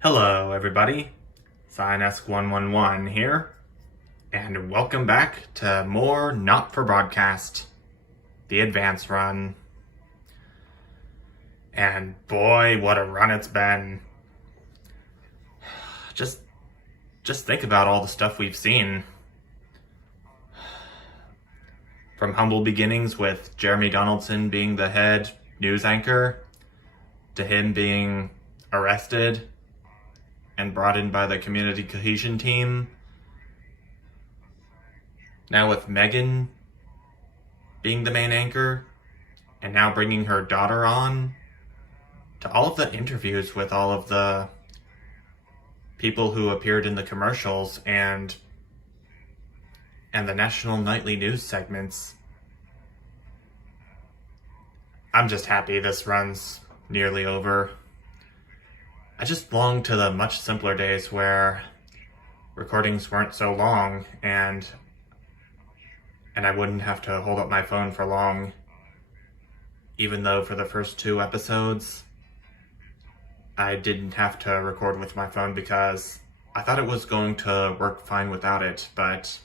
Hello, everybody. SignEsk111 here, and welcome back to more Not for Broadcast, the Advance Run. And boy, what a run it's been. Just think about all the stuff we've seen. From humble beginnings with Jeremy Donaldson being the head news anchor, to him being arrested and brought in by the community cohesion team. Now with Megan being the main anchor, and now bringing her daughter on, to all of the interviews with all of the people who appeared in the commercials and the national nightly news segments. I'm just happy this run's nearly over. I just long to the much simpler days where recordings weren't so long and I wouldn't have to hold up my phone for long. Even though for the first 2 episodes, I didn't have to record with my phone because I thought it was going to work fine without it, but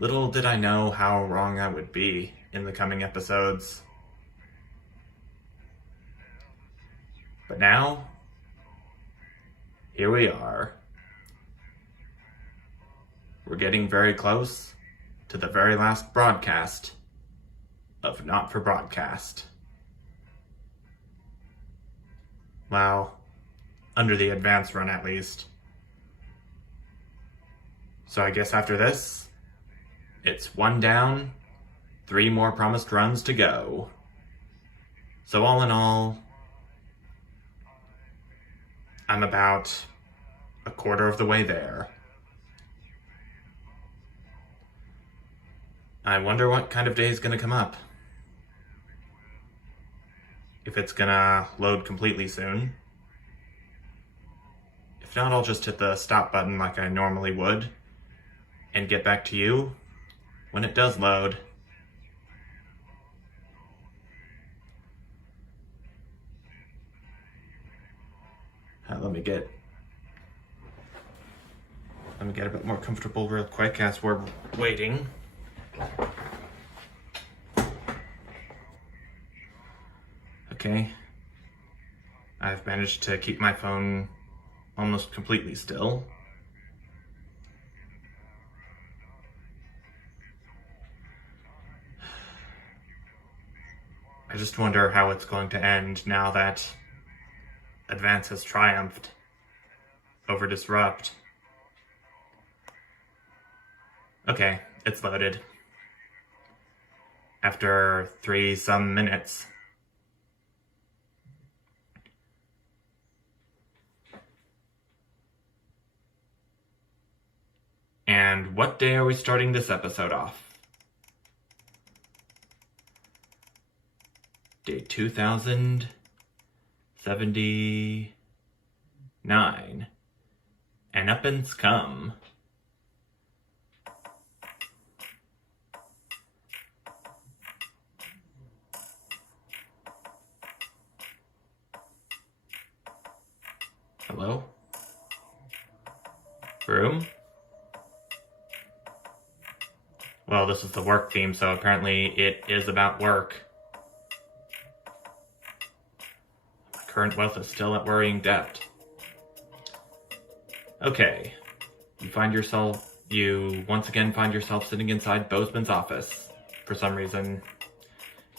little did I know how wrong I would be in the coming episodes. But now, here we are. We're getting very close to the very last broadcast of Not for Broadcast. Well, under the advance run at least. So I guess after this, it's 1 down, 3 more promised runs to go. So all in all, I'm about a quarter of the way there. I wonder what kind of day is going to come up. If it's going to load completely soon. If not, I'll just hit the stop button like I normally would and get back to you when it does load. Let me get a bit more comfortable real quick as we're waiting. Okay. I've managed to keep my phone almost completely still. I just wonder how it's going to end now that Advance has triumphed over Disrupt. Okay, it's loaded. After 3 some minutes. And what day are we starting this episode off? Day 2079. And uppins come. Hello? Room? Well, this is the work theme, so apparently it is about work. My current wealth is still at worrying depth. Okay. You once again find yourself sitting inside Bozeman's office. For some reason,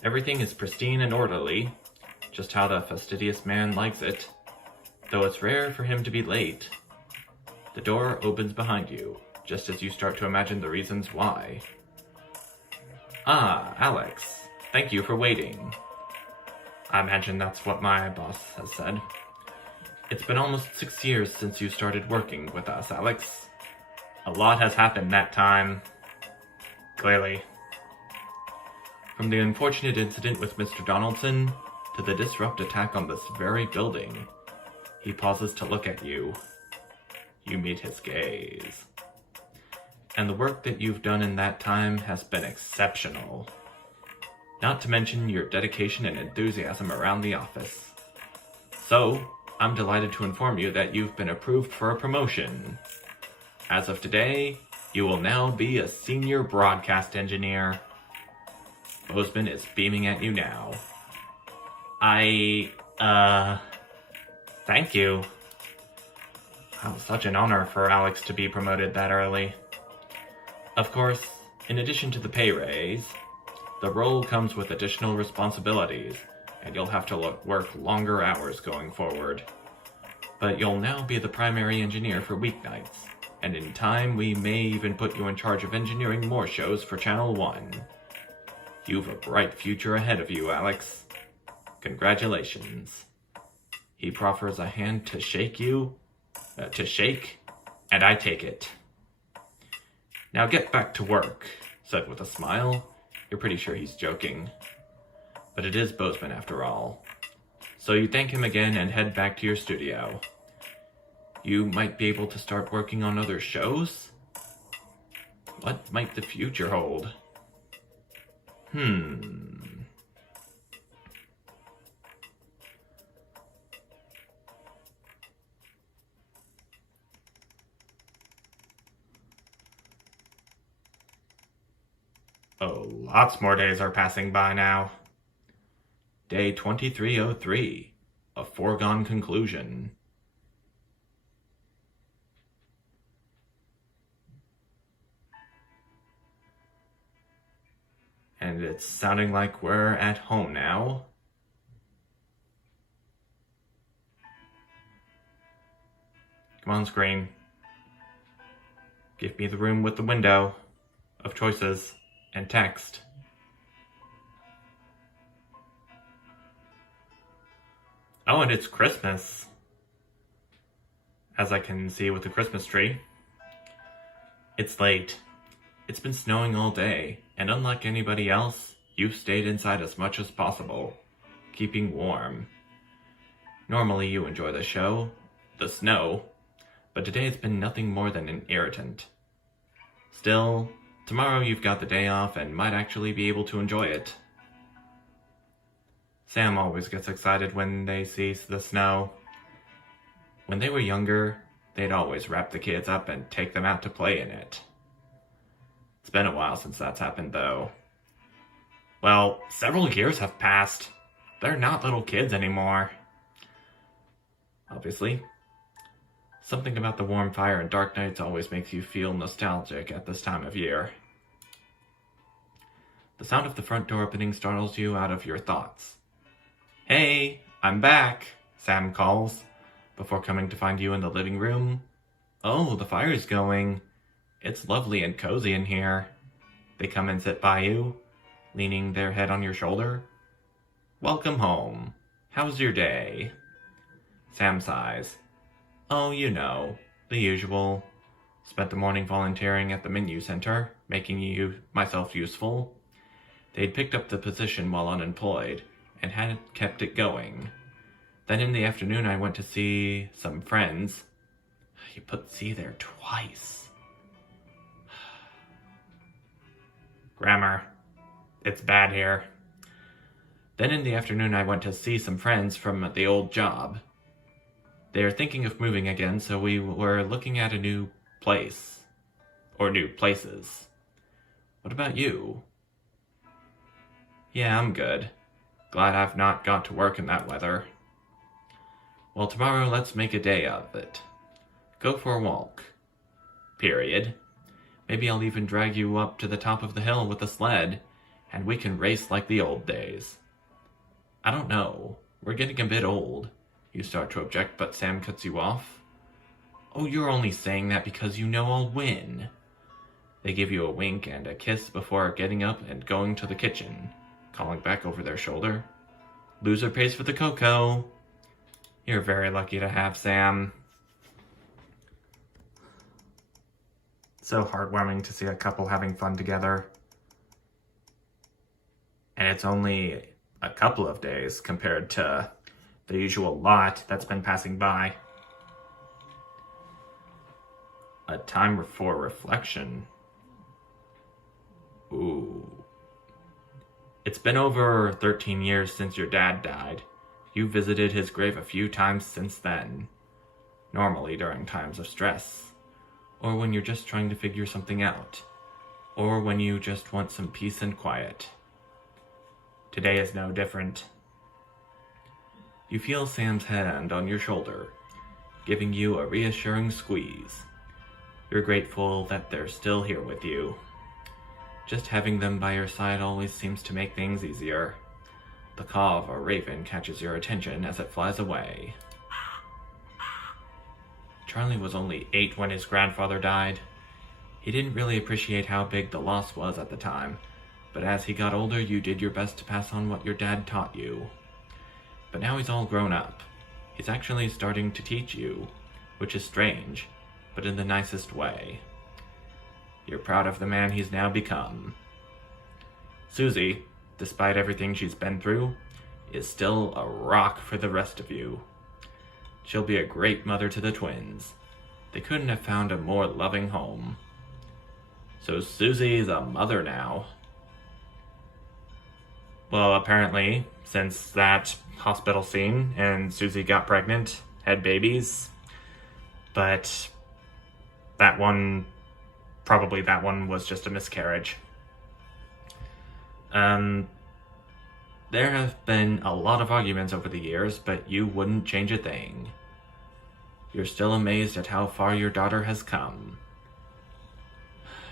everything is pristine and orderly, just how the fastidious man likes it. Though it's rare for him to be late. The door opens behind you, just as you start to imagine the reasons why. Ah, Alex. Thank you for waiting. I imagine that's what my boss has said. It's been almost 6 years since you started working with us, Alex. A lot has happened that time. Clearly. From the unfortunate incident with Mr. Donaldson to the disrupt attack on this very building. He pauses to look at you. You meet his gaze. And the work that you've done in that time has been exceptional. Not to mention your dedication and enthusiasm around the office. So, I'm delighted to inform you that you've been approved for a promotion. As of today, you will now be a senior broadcast engineer. Bozeman is beaming at you now. Thank you. That was such an honor for Alex to be promoted that early. Of course, in addition to the pay raise, the role comes with additional responsibilities, and you'll have to work longer hours going forward. But you'll now be the primary engineer for weeknights, and in time we may even put you in charge of engineering more shows for Channel 1. You've a bright future ahead of you, Alex. Congratulations. He proffers a hand to shake, and I take it. Now get back to work, said with a smile. You're pretty sure he's joking. But it is Bozeman after all. So you thank him again and head back to your studio. You might be able to start working on other shows? What might the future hold? Oh, lots more days are passing by now. Day 2303, a foregone conclusion. And it's sounding like we're at home now. Come on, screen. Give me the room with the window of choices and text. Oh, and it's Christmas, as I can see with the Christmas tree. It's late. It's been snowing all day, and unlike anybody else, you've stayed inside as much as possible, keeping warm. Normally you enjoy the show, the snow, but today it's been nothing more than an irritant. Still, tomorrow you've got the day off and might actually be able to enjoy it. Sam always gets excited when they see the snow. When they were younger, they'd always wrap the kids up and take them out to play in it. It's been a while since that's happened, though. Well, several years have passed. They're not little kids anymore. Obviously. Something about the warm fire and dark nights always makes you feel nostalgic at this time of year. The sound of the front door opening startles you out of your thoughts. Hey, I'm back, Sam calls, before coming to find you in the living room. Oh, the fire's going. It's lovely and cozy in here. They come and sit by you, leaning their head on your shoulder. Welcome home. How's your day? Sam sighs. Oh, you know, the usual. Spent the morning volunteering at the menu center, making myself useful. They'd picked up the position while unemployed, and had kept it going. Then in the afternoon I went to see some friends. You put "see" there twice. Grammar. It's bad here. Then in the afternoon I went to see some friends from the old job. They're thinking of moving again, so we were looking at a new place. Or new places. What about you? Yeah, I'm good. Glad I've not got to work in that weather. Well, tomorrow let's make a day of it. Go for a walk. Period. Maybe I'll even drag you up to the top of the hill with a sled, and we can race like the old days. I don't know. We're getting a bit old. You start to object, but Sam cuts you off. Oh, you're only saying that because you know I'll win. They give you a wink and a kiss before getting up and going to the kitchen, calling back over their shoulder. Loser pays for the cocoa. You're very lucky to have Sam. So heartwarming to see a couple having fun together. And it's only a couple of days compared to the usual lot that's been passing by. A time for reflection. Ooh. It's been over 13 years since your dad died. You visited his grave a few times since then, normally during times of stress, or when you're just trying to figure something out, or when you just want some peace and quiet. Today is no different. You feel Sam's hand on your shoulder, giving you a reassuring squeeze. You're grateful that they're still here with you. Just having them by your side always seems to make things easier. The caw of a raven catches your attention as it flies away. Charlie was only 8 when his grandfather died. He didn't really appreciate how big the loss was at the time, but as he got older, you did your best to pass on what your dad taught you. But now he's all grown up. He's actually starting to teach you, which is strange, but in the nicest way. You're proud of the man he's now become. Susie, despite everything she's been through, is still a rock for the rest of you. She'll be a great mother to the twins. They couldn't have found a more loving home. So Susie's a mother now. Well, apparently, since that hospital scene and Susie got pregnant, had babies, but that one was just a miscarriage. There have been a lot of arguments over the years, but you wouldn't change a thing. You're still amazed at how far your daughter has come.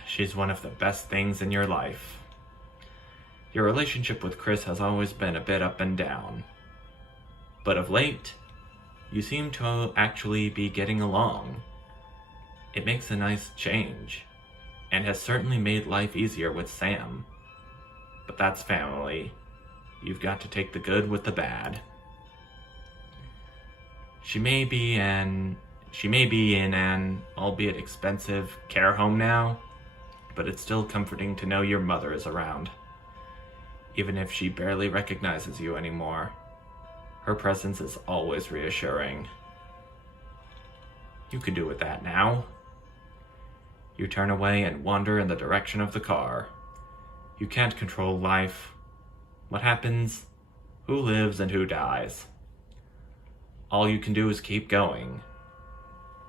She's one of the best things in your life. Your relationship with Chris has always been a bit up and down. But of late, you seem to actually be getting along. It makes a nice change, and has certainly made life easier with Sam. But that's family. You've got to take the good with the bad. She may be in an, albeit expensive, care home now, but it's still comforting to know your mother is around. Even if she barely recognizes you anymore, her presence is always reassuring. You can do with that now. You turn away and wander in the direction of the car. You can't control life. What happens, who lives, and who dies. All you can do is keep going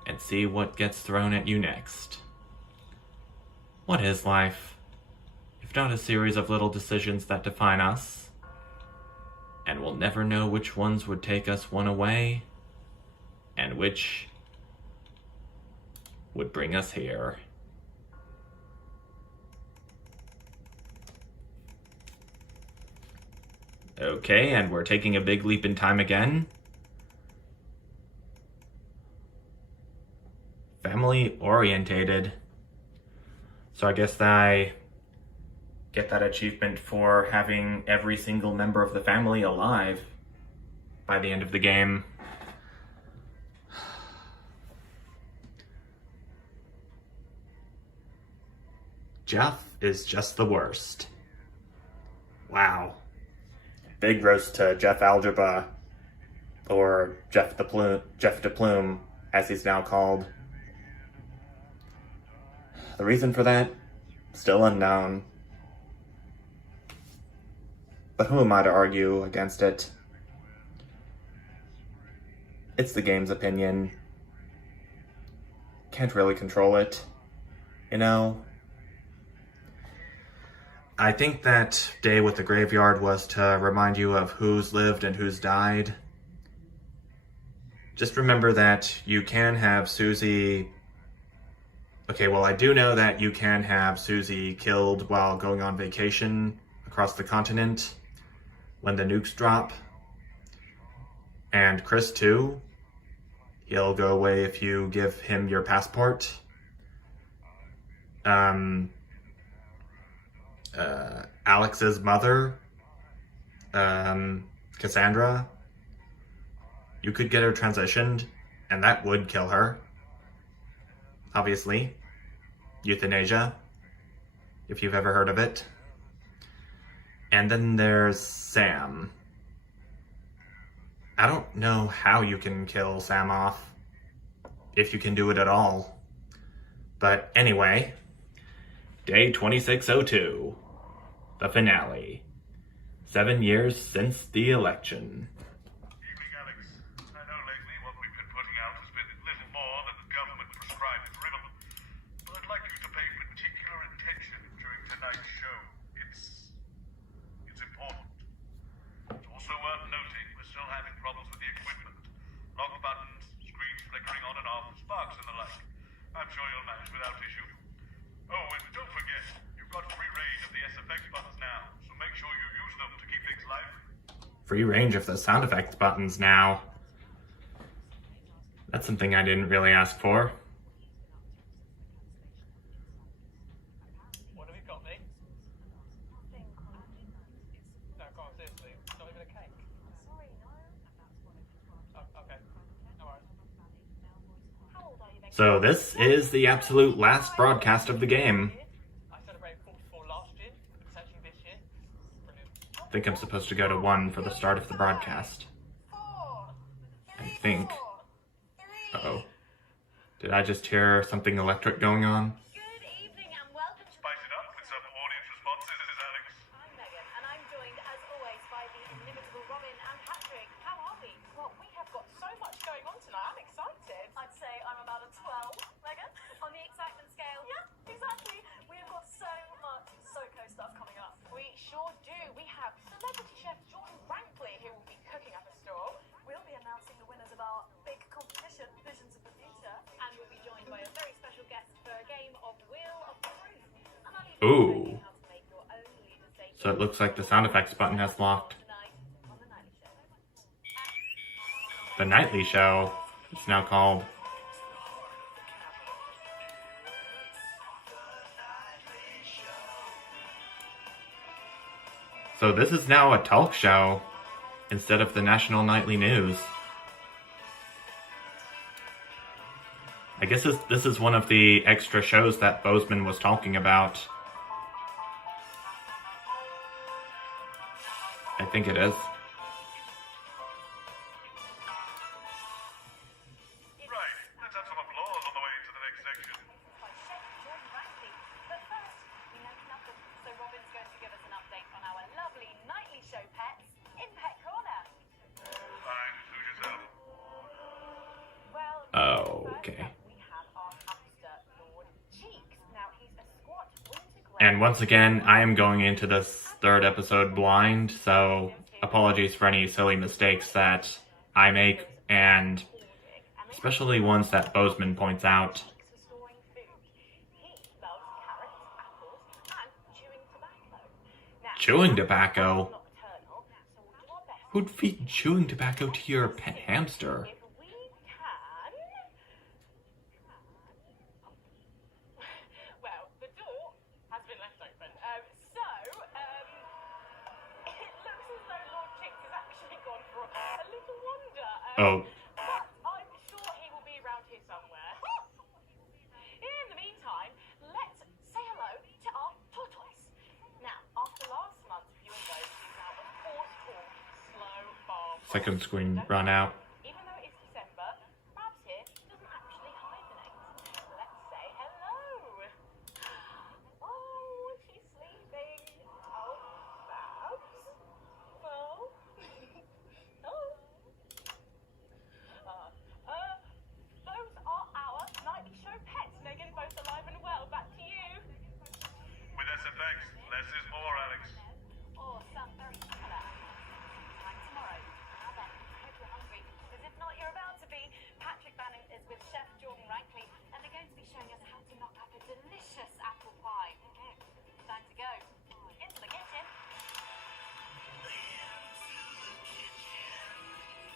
and see what gets thrown at you next. What is life, if not a series of little decisions that define us? And we'll never know which ones would take us one away and which would bring us here. Okay, and we're taking a big leap in time again. Family orientated. So I guess I get that achievement for having every single member of the family alive by the end of the game. Jeff is just the worst. Wow. Big roast to Jeff Algebra, or Jeff de Plume, as he's now called. The reason for that, still unknown. But who am I to argue against it? It's the game's opinion. Can't really control it, you know? I think that day with the graveyard was to remind you of who's lived and who's died. Just remember that you can have Susie... Okay, well, I do know that you can have Susie killed while going on vacation across the continent when the nukes drop. And Chris, too. He'll go away if you give him your passport. Alex's mother, Cassandra, you could get her transitioned, and that would kill her. Obviously. Euthanasia, if you've ever heard of it. And then there's Sam. I don't know how you can kill Sam off, if you can do it at all. But anyway, day 2602, the finale. 7 years since the election. free range of the sound effects buttons now. That's something I didn't really ask for. What have you got me? No, go on, seriously. It's not even a cake. Sorry, no. Oh, okay. No worries. How old are you, Becky? So this is the absolute last broadcast of the game. I celebrated 44 last year. It's actually this year. Brilliant. I think I'm supposed to go to 1 for the start of the broadcast. I think. Uh-oh. Did I just hear something electric going on? Good evening and welcome to Spice it up with some audience responses. This is Alex. I'm Megan and I'm joined as always by the inimitable Robin and Patrick. How are we? Well, we have got so much going on tonight. I'm excited. I'd say I'm about a 12. Megan? On the excitement scale? Yeah, exactly. We have got so much SoCo stuff coming up. We sure do. We have celebrity chef Jordan Rankley who will be cooking up a store. We'll be announcing the winners of our big competition, Visions of the Future. And we'll be joined by a very special guest for a game of Wheel of Truth. And I'll even Ooh. show you how to make your own leaders debut So it looks like the sound effects button has locked. tonight on The Nightly Show. The Nightly Show, it's now called. So this is now a talk show instead of the national nightly news. I guess this is one of the extra shows that Bozeman was talking about. I think it is. Right, let's have some applause on the way to the next section. By Chef Jordan Rankley. But first, we know nothing, so Robin's going to give us an update on our lovely nightly show pets in Pet Corner. Fine, suit yourself. Well, Oh, okay. first up we have our hamster, Lord Cheeks. Now, he's a squat winter grey. And once again, I am going into this third episode blind, so apologies for any silly mistakes that I make, and especially ones that Bozeman points out. For storing food. He loves carrots, apples, and chewing tobacco. Now, Chewing tobacco? nocturnal, so we'll do our best. Who'd feed chewing tobacco to your pet hamster? If we can... Well, the door has been left open. It looks as though Lord Chicks has actually gone for a little wander. Oh, But I'm sure he will be around here somewhere. In the meantime, let's say hello to our tortoise. Now, after last month's viewing goes, he's now a forceful, slow farm. second screen run out. Even though it's December, Babs here doesn't actually hibernate. Let's say hello. Oh, she's sleeping. Oh, Babs. Oh. Oh. Those are our nightly show pets. Megan, both alive and well. Back to you. With SFX, less is more, Alex. Or some very similar. Time tomorrow. Now then, I hope you're hungry, because if not, you're about to be. Patrick Banning is with Chef Jordan Rankley, and they're going to be showing us how to knock up a delicious apple pie. Time to go into the kitchen.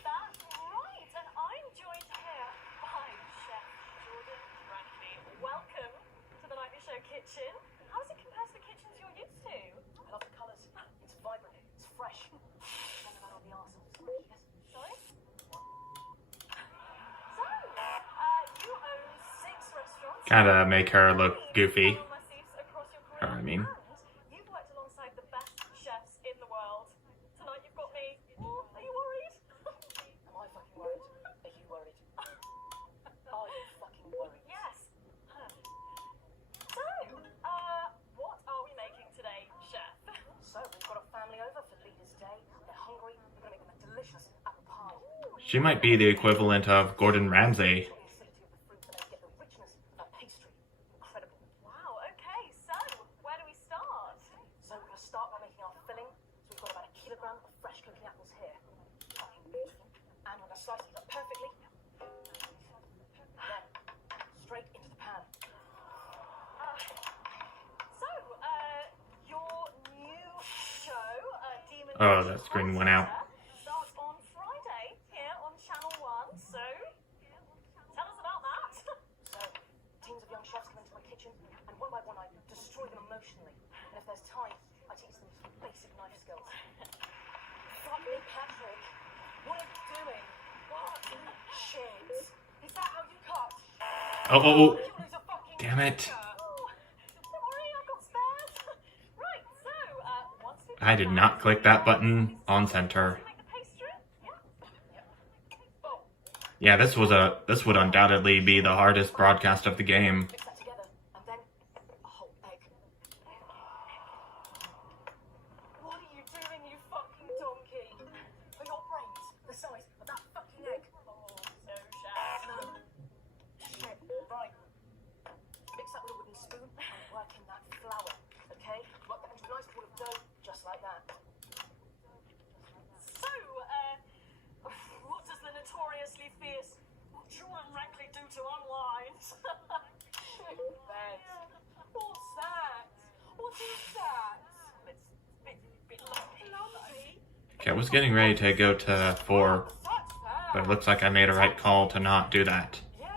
That's right, and I'm joined here by Chef Jordan Rankley. Welcome to the Nightly Show kitchen. How does it compare to the kitchens you're used to? I love the colours. It's vibrant. It's fresh. None of that on the arsenal. Sorry? So, you own 6 restaurants. Kinda make her look goofy. Or I mean. You've worked alongside the best chefs in the world. Tonight you've got me. Oh, are you worried? Am I fucking worried? Are you worried? Are you fucking worried? Yes. So, what are we making today, chef? So, we've got a family over for Leaders' Day. They're hungry. We're going to make them a delicious apple pie. She might be the equivalent of Gordon Ramsay. The acidity of the fruit, but then get the richness of that pastry. Incredible. Wow, okay, so where do we start? So, we're going to start by making our filling. So, we've got about 1 kilogram of fresh cooking apples here. Fucking beautiful. And we're going to slice these up perfectly. Then, straight into the pan. So, your new show, Demon Oh, that screen went out. there's time, I teach them some basic knife skills. Fuck me, Patrick. What are you doing? What? Shit. Is that how you cut? Oh, oh, oh. You'll lose a fucking Damn it. finger. Oh, don't worry, I got spares. Right, so, once we've I did not click that button on center. make the pastry. Boom. Yeah, this would undoubtedly be the hardest broadcast of the game. Mix that together, and then a whole egg. What are you doing, you fucking donkey? Are your brains the size of that fucking egg? Oh, so shat. No. Shit. Right. Mix that with a wooden spoon and work in that flour, okay? Work that into a nice ball of dough, just like that. So, what does the notoriously fierce John Rackley do to unwind? Shit, Beth. What's that? What is that? It's a bit lumpy. Lumpy? Okay, I was getting ready to go to 4, What's that? but it looks like I made a right call to not do that. Yeah?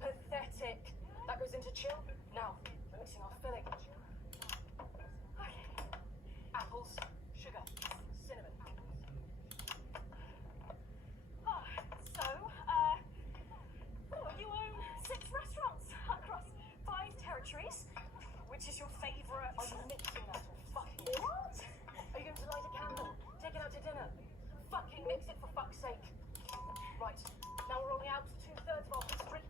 Pathetic. That goes into chill. Now, we're mixing our filling. Okay. Apples, sugar, cinnamon. So, you own 6 restaurants across 5 territories. Which is your favourite? Are you mixing that or fucking what? Are you going to light a candle? Take it out to dinner? Fucking mix it for fuck's sake. Right, now we're rolling out 2/3 of our pastry.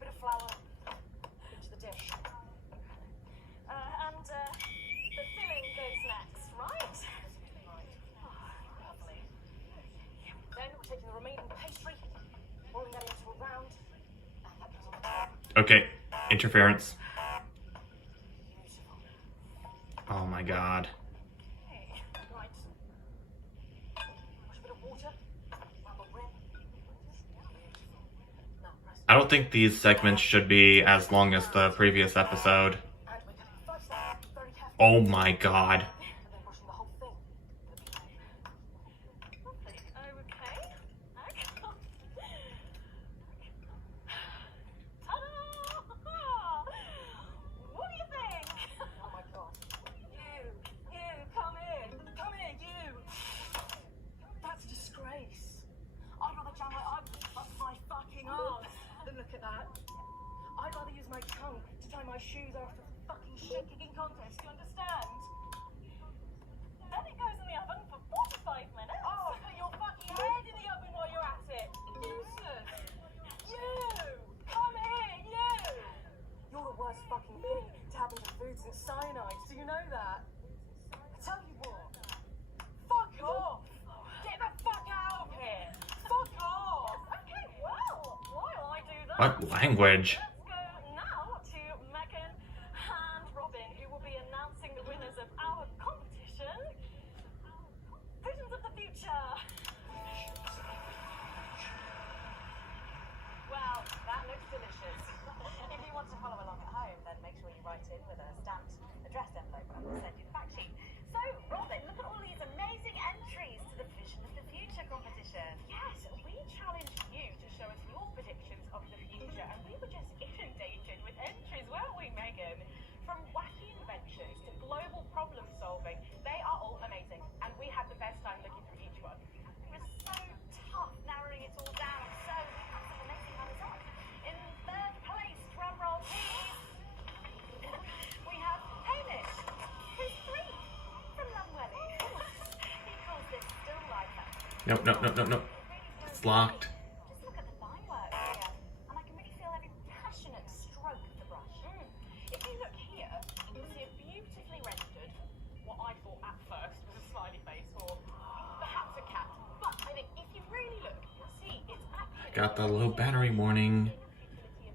Bit of flour into the dish. And the filling goes next, right? Right. Lovely. Then we're taking the remaining pastry, rolling that into a round, and that goes on the top. Okay, interference. Beautiful. Oh my god. Okay, right. Push a bit of water around the rim. Now press. I don't think these segments should be as long as the previous episode. And we're cutting 5 slices very carefully. Oh my god. And then brushing the whole thing with a big knife. Lovely. Okay. Ta-da! What do you think? Oh my god. You, come in. Come here, you. That's a disgrace. I'd rather jam my eyeballs up my fucking arse than look at that. I'd rather use my tongue to tie my shoes after a fucking shit-kicking contest, do you understand? Then it goes in the oven for 45 minutes. Oh, put your fucking head in the oven while you're at it. Useless. You! Come here, you! You're the worst fucking thing to happen to food since cyanide. Do you know that? I tell you what. Fuck off! Get the fuck out of here! Fuck off! Okay, well, while I do that... What language? Let's go now to Megan and Robin, who will be announcing the winners of our competition. Visions of the future. Well, that looks delicious. If you want to follow along at home, then make sure you write in with a stamped address envelope and I'll send you the fact sheet. So, Robin, look at all these amazing entries to the Vision of the Future competition. Yes, we challenged you to show us your predictions of the future, and we were just inundated with entries, weren't we, Megan? From wacky inventions to global problem solving, they are all amazing, and we had the best time looking through each one. It was so tough narrowing it all down. So, we have some amazing runners up. In 3rd place, drum roll please, we have Hamish, who's 3 from Lumwelly. He calls this still life. No, no, no, no, no. It's locked. Just look at the line work here, and I can really feel every passionate stroke of the brush. If you look here, you see a beautifully rendered, what I thought at first was a smiley face or perhaps a cat. But I think if you really look, you'll see it's actually Got the low battery warning,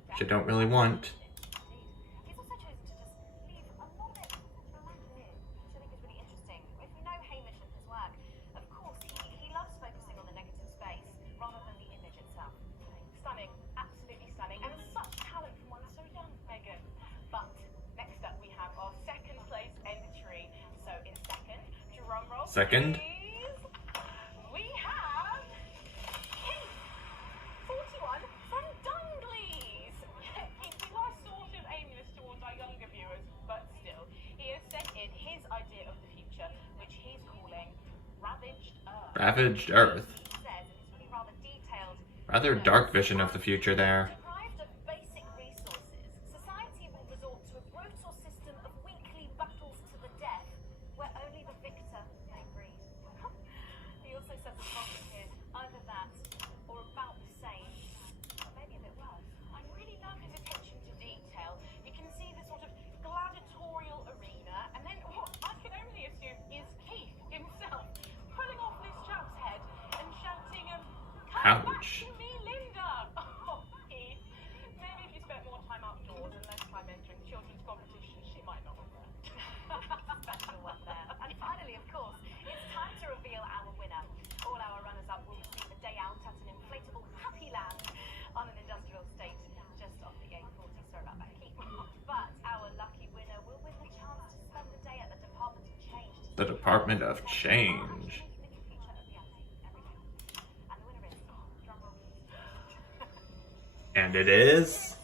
which I don't really want. He's also chosen to just leave a lot of it to imagine, which I think is really interesting. If you know Hamish and his work, of course, he loves focusing on the negative space rather than the image itself. stunning, absolutely stunning, and such talent from one so young, Megan. But next up we have our 2nd place entry. So in 2nd, drum roll Second. please, we have Keith, 41 from Dungleys. You are sort of aimless towards our younger viewers, but still, he has sent Ravaged Earth. Says in his really rather detailed Rather dark vision of the future there. deprived of basic resources, society will resort to a brutal system of weekly battles to the death, where only the victor may breathe. He also says the problem here, either that or about the same, or maybe a bit worse. I really love his attention to detail. You can see the sort of gladiatorial arena, and then what I can only assume is Keith himself pulling off this chap's head and shouting, "Come back Ouch. to me, Linda!" Oh, Keith. Maybe if you spent more time outdoors and less time entering children's competitions, she might not have learned. Special one there. And finally, of course, it's time to reveal our winner. All our runners-up will receive a day out at an inflatable Happy Land on an industrial estate just off the A40. Sorry about that, Keith. But our lucky winner will win the chance to spend the day at the Department of Change. The Department of Change. And it is...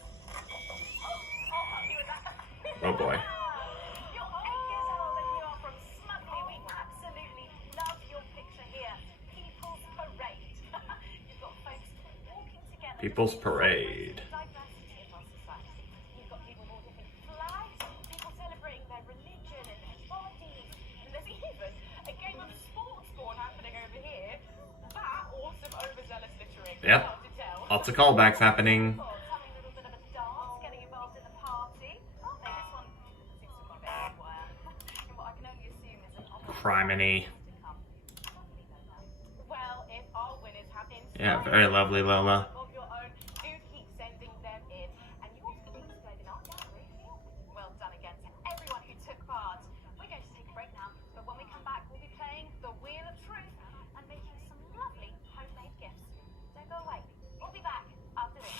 Oh boy. You're 8 years old and you are from Smugly. We absolutely love your picture here. People's Parade. You've got folks walking together. People's Parade. Diversity of our society. You've got people with all different flags, people celebrating their religion and their bodies. And there's even a game of sports born happening over here. That awesome overzealous littering. Yep. Hard to tell. Lots of callbacks happening. Having a little bit of a dance, getting involved in the party. Oh, this one seems to have gone a bit haywire. In what I can only assume is an Criminy. well, if our winners have inspired Yeah, very lovely, Lola. of your own, do keep sending them in. And you also can be displayed in our gallery. Well done again to everyone who took part. We're going to take a break now, but when we come back, we'll be playing the Wheel of Truth and making some lovely homemade gifts. Don't go away. We'll be back after this.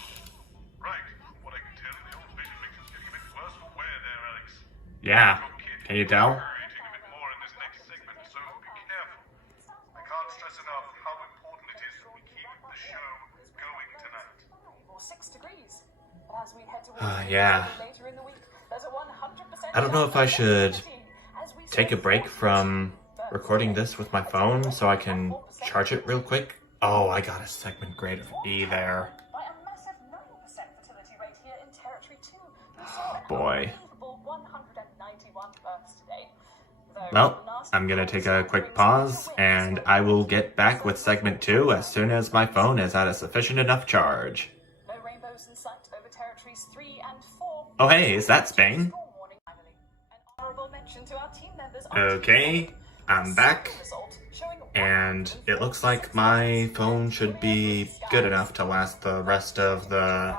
Right. What I can tell you, the old vision makes us getting a bit worse for wear there, Alex. Yeah. Can you tell? Deteriorating a bit more in this next segment, so be careful. I can't stress enough how important it is that we keep the show going tonight. Or 6 degrees. But as we head towards Yeah. later in the week, there's a 100% I don't know if I should as we take a break from recording this with my phone so I can charge it real quick. Oh, I got a segment grade of E there. by a massive 9% fertility rate here in Territory 2. We saw an Boy. unbelievable 191 births today. Though Well, last I'm gonna take a month quick brings pause, the wins and with I will get back with segment 2 as soon as my phone is at a sufficient enough charge. no rainbows in sight over Territories 3 and 4. Oh hey, is that Spain? Storm warning finally. An honorable mention to our team members. Okay, I'm back, and it looks like my phone should be good enough to last the rest of the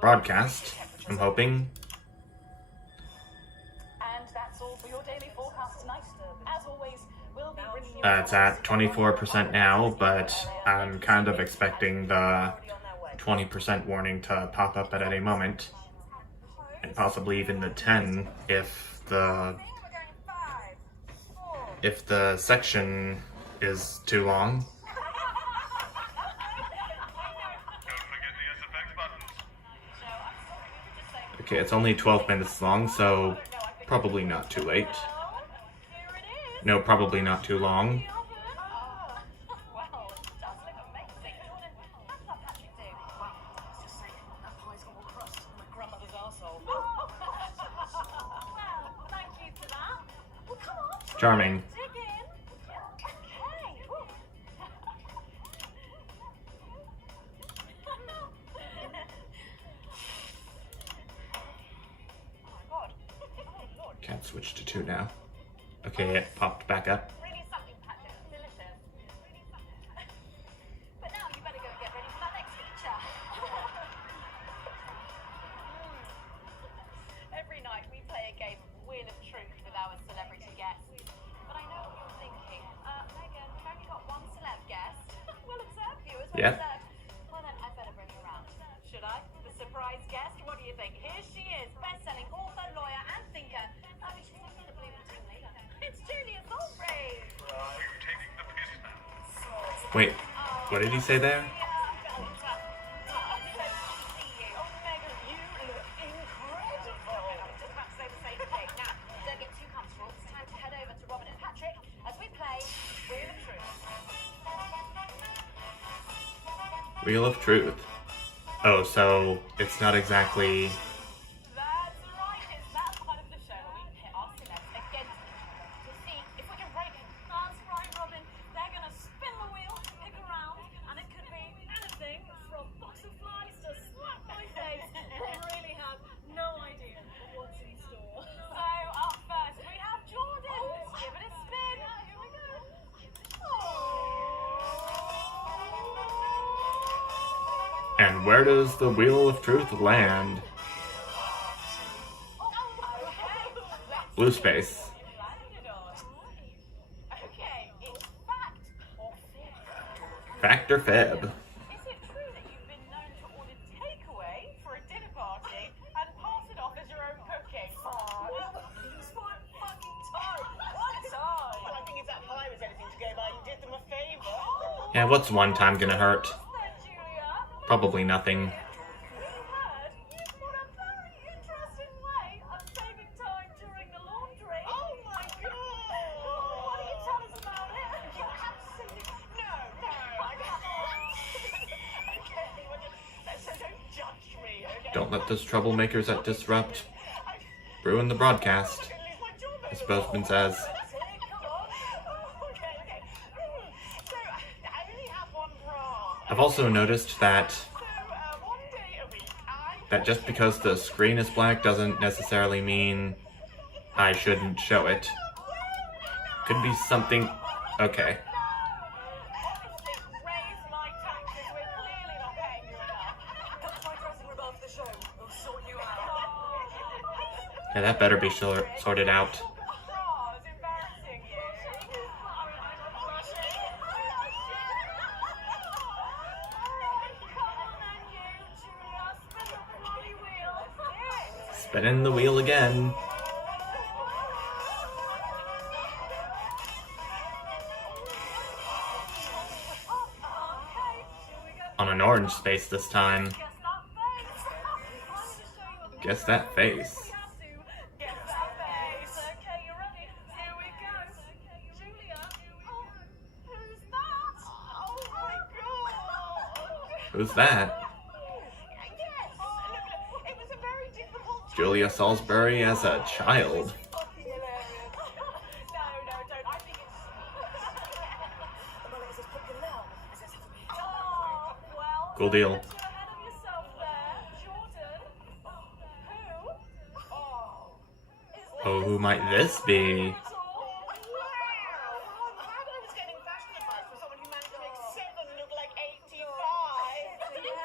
broadcast, I'm hoping. And that's all for your daily forecast tonight. As always, we'll be bringing you It's at 24% now, but I'm kind of expecting the 20% warning to pop up at any moment, and possibly even the 10 if the section is too long. Don't forget the SFX buttons. Okay, it's only 12 minutes long, so probably not too late. No, probably not too long. Well, it does look amazing. Jordan, how does our Patrick do? Well, let's just say that pie's got more crust than my grandmother's arsehole. Well, thank you for that. Well, come on. Charming. Dig in. Okay. Woo. Oh my god. Oh lord. Can't switch to 2 now. Okay, it popped back up. Really something, Patrick. Delicious. Really something. But now you better go and get ready for that next feature. Every night we play a game of Wheel of Truth with our celebrity guests. But I know what you're thinking. Megan, we've only got one celeb guest. We'll observe viewers. We'll Yep. observe. Well then, I better bring her around. Should I? The surprise guest? What do you think? Here she is, best-selling author, lawyer, and thinker. Oh, she's also the Blue team leader. It's Julia Galbraith. Are you taking the piss now? Wait, what did he say there? Wheel of Truth. Oh, so it's not exactly... That's right, it's that part of the show where we pit our celebs against each other to see if we can break it. That's right, Robin. They're gonna spin the wheel, pick around, and it could be anything from box of flies to slap my face. We really have no idea what's in store. So up first we have Jordan. Give it a spin. Here we go. And where does the Wheel of Truth land? Blue space. Okay, it's fact or fib. Fact or fib? Is it true that you've been known to order takeaway for a dinner party and pass it off as your own cooking? It's one fucking time. One time. Well, I think if that pie was anything to go by, you did them a favour. Yeah, what's one time gonna hurt? Then, Julia, Probably nothing. we heard you've got a very interesting way of saving time during the laundry. Oh my god! Why don't you tell us about it? You absolutely... No, I can't. Okay, well, so don't judge me, okay? Don't let those troublemakers at Disrupt ruin the broadcast, I'm gonna lose my job as over Bozeman says. Come on. Okay. So, I only have one bra. I've also noticed that So, one day a week, that just because the screen is black doesn't necessarily mean I shouldn't show it. Could be something... Okay. Raise my taxes. We're clearly not paying you enough. Come to my dressing room after the show. We'll sort you out. Yeah, that better be sorted out. Bras embarrassing you. Come on then, you, Julia. Spin the bloody wheel. Spinning the wheel again. On an orange space this time. Guess that face. Guess that face. Okay, you ready? Here we go. Julia. Oh, who's that? Oh my god. Who's that? Yes. Look, it was a very difficult Julia Salisbury as a child. Fucking hilarious. No, don't. I think it's... Oh, well, Cool deal. you're ahead of yourself there. Jordan. Who? Oh, who might this be? Wow! I'm glad I was getting fashion advice from someone who managed to make 7 look like 85. Where did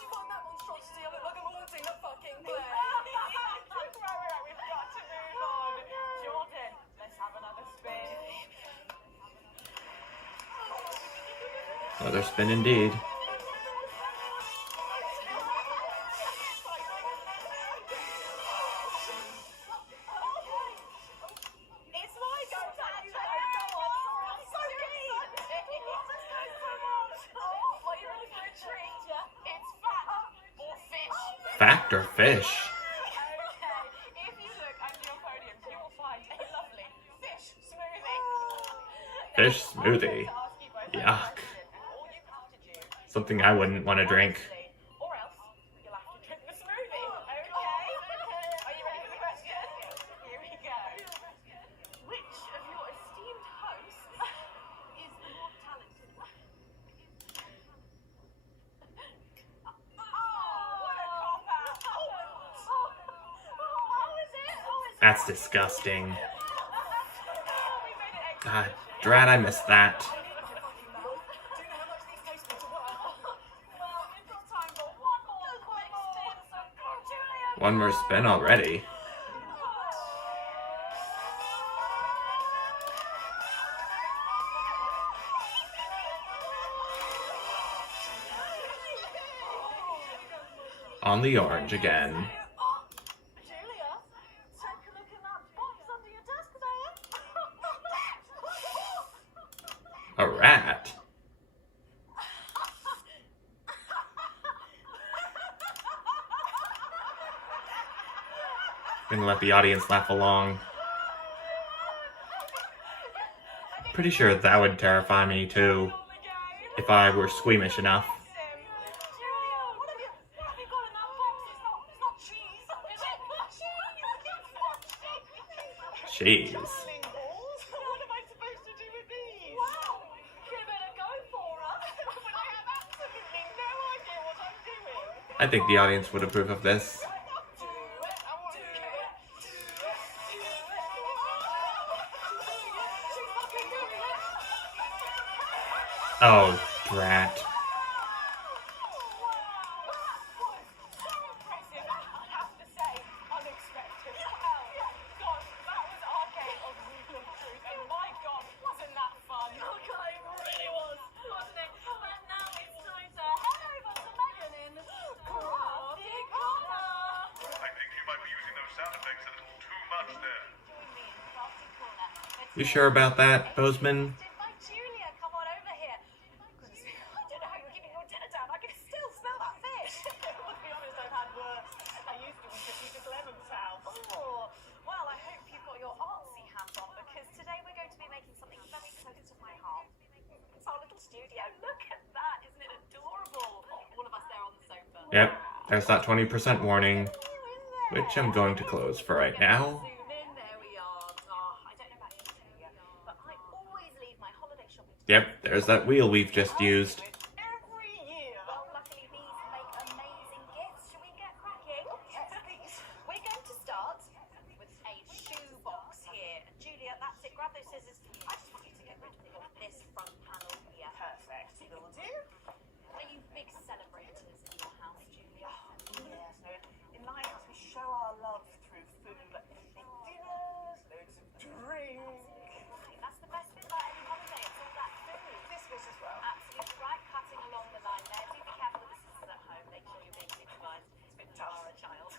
you find that monstrosity? I look like I'm haunting the fucking place. Right, we've got to move on. Jordan, let's have another spin. Another spin indeed. It's my go, Daddy. I'm so keen. What are you ready for a treat? It's fact or fish. Fact or fish? Okay, if you look under your podium, you will find a lovely fish smoothie. Fish smoothie. Yuck. All you have to do, Something I wouldn't want to drink. or else you'll have to drink the smoothie. Okay? Are you ready for the question? Here we go. Which of your esteemed hosts is the more talented one? Oh, what a cop-out. How is it? That's disgusting. We made it extra. God, drat, I missed that. One more spin already. On the orange again. Julia, take a look in that box under your desk there. A rat. Gonna let the audience laugh along. Pretty sure that would terrify me too, if I were squeamish enough. Jeez. Darling balls, what am I supposed to do with these? Wow! Give it a go for us! But I have absolutely no idea what I'm doing. I think the audience would approve of this. Do it. I want to do it. She's fucking doing it! Oh, drat. Impressive, I have to say, unexpected. Oh, God, that was our game of Wheel of Truth, and my God, wasn't that fun? Okay, it really was, wasn't it? But now it's time to head over to Megan in Crafty Corner. I think you might be using those sound effects a little too much there. Join me in Crafty Corner. But You sure about that, Bozeman? hosted by Julia. Come on over here. Goodness me, I don't know how you're keeping your dinner down. I can still smell that fish. Well, to be honest, I've had worse. I used to eat just lemon's house. Oh, well, I hope you've got your artsy hat on because today we're going to be making something very close to my heart. It's our little studio. Look at that. Isn't it adorable? All of us there on the sofa. Yep, there's that 20% warning, You in there? which I'm going to close for right now. Zoom in. There we are. Oh, I don't know about you, Julia, but I always leave my holiday shopping. Yep, there's that wheel we've just used. Every year. Well, luckily these make amazing gifts. Shall we get cracking? Yes, please. We're going to start with a shoe box here. Julia, that's it. Grab those scissors. I just want you to get rid of this front panel here. Perfect. Will do. Are you big celebrators in your house, Julia? Yes, no. In my house, we show our love through food. Like big dinners, loads of drink. That's the best bit about any holiday. It's all that food. This bit as well. Absolutely right. Cutting along the line there. Do be careful with the scissors at home. Make sure you're being supervised. It's a bit tough for a child.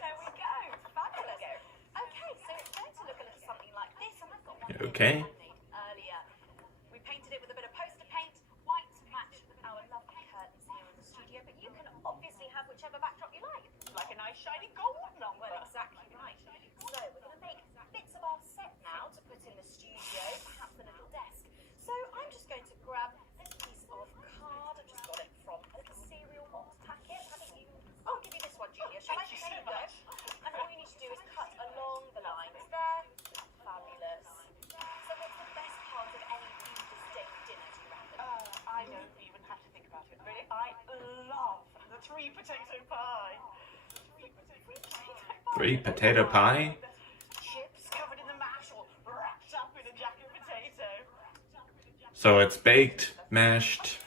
There we go. Fabulous. Okay, so it's going to look a little something like this. And I've got one here Okay. that I made earlier. We painted it with a bit of poster paint, white to match with our lovely curtains here in the studio. But you can obviously have whichever backdrop you like. Like a nice shiny gold number. Well, exactly right. So we're going to make bits of our set now to put in the studio, perhaps a little desk. So I'm just going to grab this piece of card. I've just got it from a little cereal box packet. Haven't you? Oh, I'll give you this one, Julia. Shall I? Thank you There so you go. much. And all you need to do is cut along the lines there. Fabulous. So what's the best part of any Reader's Day dinner, do you reckon? I don't even have to think about it. Really, I love the three potato pie. Three potato pie? Chips covered in the mash or wrapped up in a jacket potato. So it's baked, mashed,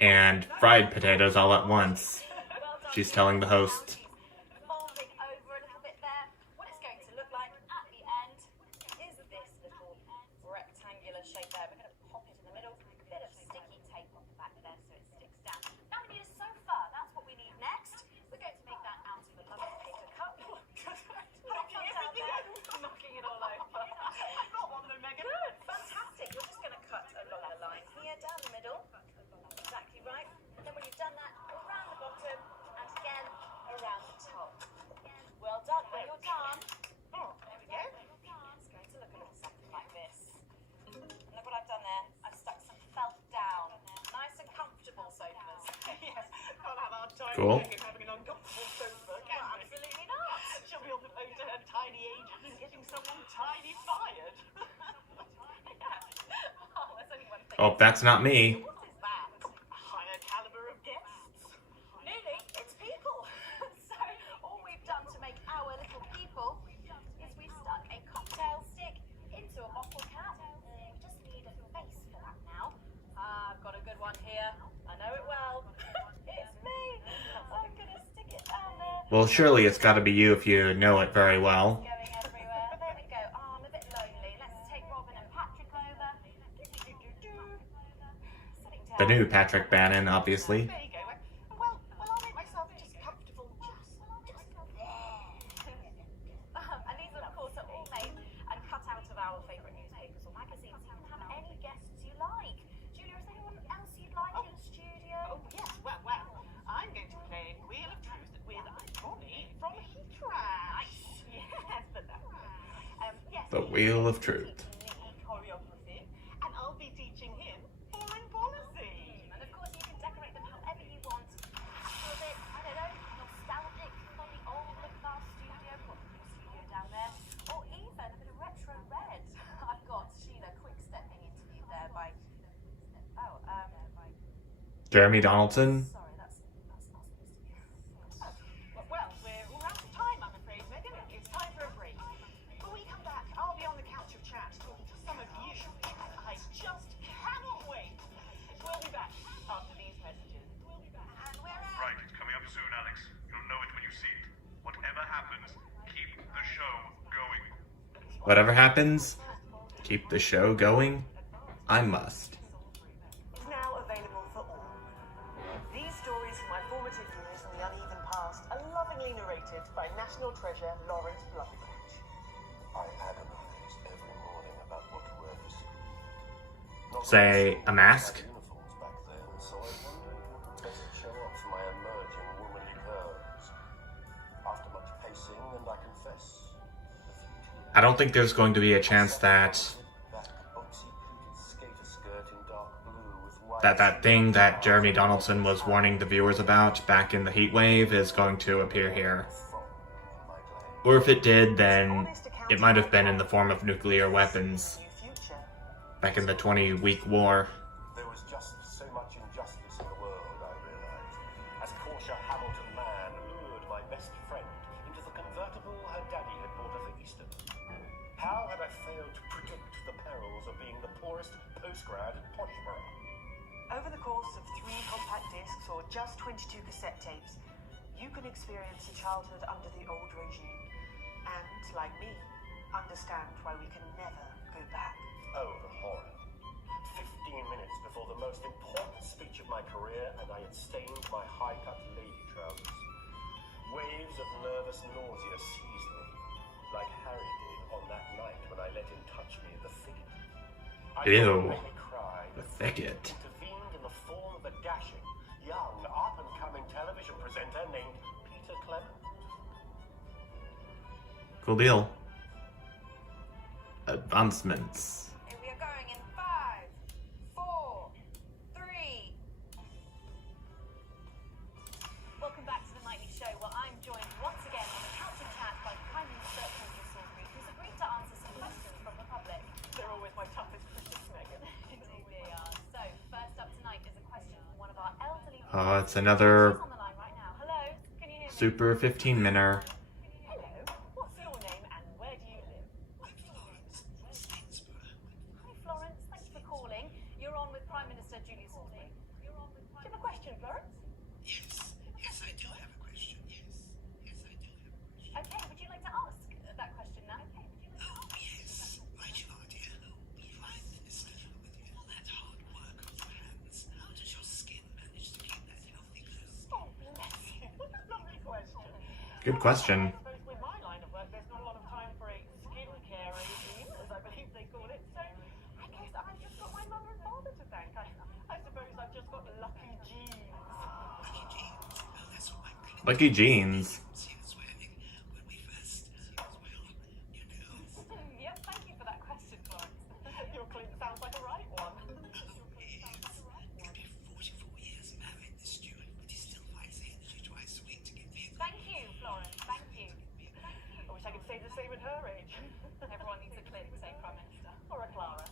and fried potatoes all at once. Well done, She's Julia. telling the host. Folding over a little bit there. What it's going to look like at the end is this little rectangular shape there. We're going to pop it in the middle. A bit of sticky tape on the back there so it sticks down. Now we need a sofa. That's what we need next. We're going to make that out of a lovely paper cup. Knocking it all over. I've got one though, Megan. Good, fantastic. We're just going to cut along the line here, down the middle. Exactly right. And then when you've done that, around the bottom and again around the top. Well done. When you're done, Oh, there we go. it's going to look a little something like this. And look what I've done there. I've stuck some felt down. Nice and comfortable sofas. Yes, can't have our time Cool. Megan having an uncomfortable sofa, can Well, we? absolutely not. She'll be on the phone to her tiny agent and getting someone tiny fired. Oh, there's only one thing. Oh, that's not me. What is that? A higher caliber of guests. Nearly, it's people. So all we've done to make our little people is we've stuck a cocktail stick into a bottle cap. We just need a face for that now. I've got a good one here. I know it well. It's me. I'm gonna stick it down there. Well, surely it's gotta be you if you know it very well. Going everywhere. There we go. Oh, I'm a bit lonely. Let's take Robin and Patrick over. Sitting down. The new Patrick Bannon, obviously. There you go. Well, I'll make myself just comfortable. Just there. And these, of course, are all made and cut out of our favourite newspapers or magazines. You can have any guests you like. Julia, is there anyone else you'd like in the studio? Oh, yes. Well, I'm going to play Wheel of Truth with Bonnie from Heathrow. Yes, but that. Yes. The Wheel of Truth. Teaching me choreography, and I'll be teaching him foreign policy. And of course, you can decorate them however you want. A bit, I don't know, nostalgic from the old look of our studio, or the new studio down there, or even a bit Jeremy Donaldson? Sorry, that's not supposed to be. Well, we're out of time, I'm afraid, Megan. It's time for a break. When we come back, I'll be on the couch of chat talking to some of you. I just cannot wait. We'll be back after these messages. And we're out. Right, it's coming up soon, Alex. You'll know it when you see it. Whatever happens, keep the show going. Whatever happens, keep the show going. I must. Is now available for all. These stories from my formative years in the uneven past are lovingly narrated by national treasure Lawrence Bloodbridge. I agonize every morning about what to wear this evening. Not Say, really a mask? sure I had uniforms back then, so I wondered who would best show off my emerging womanly curves. After much pacing, and I confess, a few tears. I don't think there's going to be a chance that that thing that Jeremy Donaldson was warning the viewers about back in the heat wave is going to appear here. Or if it did, then it might have been in the form of nuclear weapons back in the 20-week war. There was just so much injustice in the world, I realized, as Portia Hamilton Mann lured my best friend into the convertible her daddy had bought her for Easter. How had I failed to predict the perils of being the poorest postgrad in Poshborough? Over the course of 3 compact discs or just 22 cassette tapes, you can experience a childhood under the old regime and, like me, understand why we can never go back. Oh, the horror. 15 minutes before the most important speech of my career, and I had stained my high-cut lady trousers. Waves of nervous nausea seized me, like Harry did on that night when I let him touch me in the thicket. I Ew. made me cry. The thicket. Intervened in the form of a dashing, young, up-and-coming television presenter named Peter Clement. Cool deal. Advancements. And we are going in 5, 4, 3. Welcome back to the Nightly Show, where I'm joined once again on the couch of chat by Prime Minister Tony Salisbury, who's agreed to answer some questions from the public. They're always my toughest critics, Megan. Indeed they are. So, first up tonight is a question from one of our elderly It's another She's on the line right now. Hello, can you hear me? super 15-minute. Hello, what's your name and where do you live? Hi Florence, thank you for calling. You're on with Prime Minister Julia Salisbury. Do you have a question, Florence? Yes, I do have a question. Yes, I do have a question. Okay, would you like to ask that question now? Oh, yes. Right you are, dear. Prime Minister, with all that hard work on your hands, how does your skin manage to keep that healthy glow? Oh, bless you. What a lovely question. Good question. I suppose with my line of work, there's not a lot of time for a skincare regime, as I believe they call it. So I guess I've just got my mother and father to thank. I suppose I've just got lucky genes. Lucky genes. Oh, that's what my grandmother Lucky jeans. she was wearing when we first, well, you know. Yep, thank you for that question, Florence. Your Clint sounds like a right one. Could be 44 years married, the steward, but he still finds the energy twice a week to give me a Thank you, Florence. Thank you. I wish I could say the same at her age. Everyone needs a clearly safe Prime Minister. Or a Clara.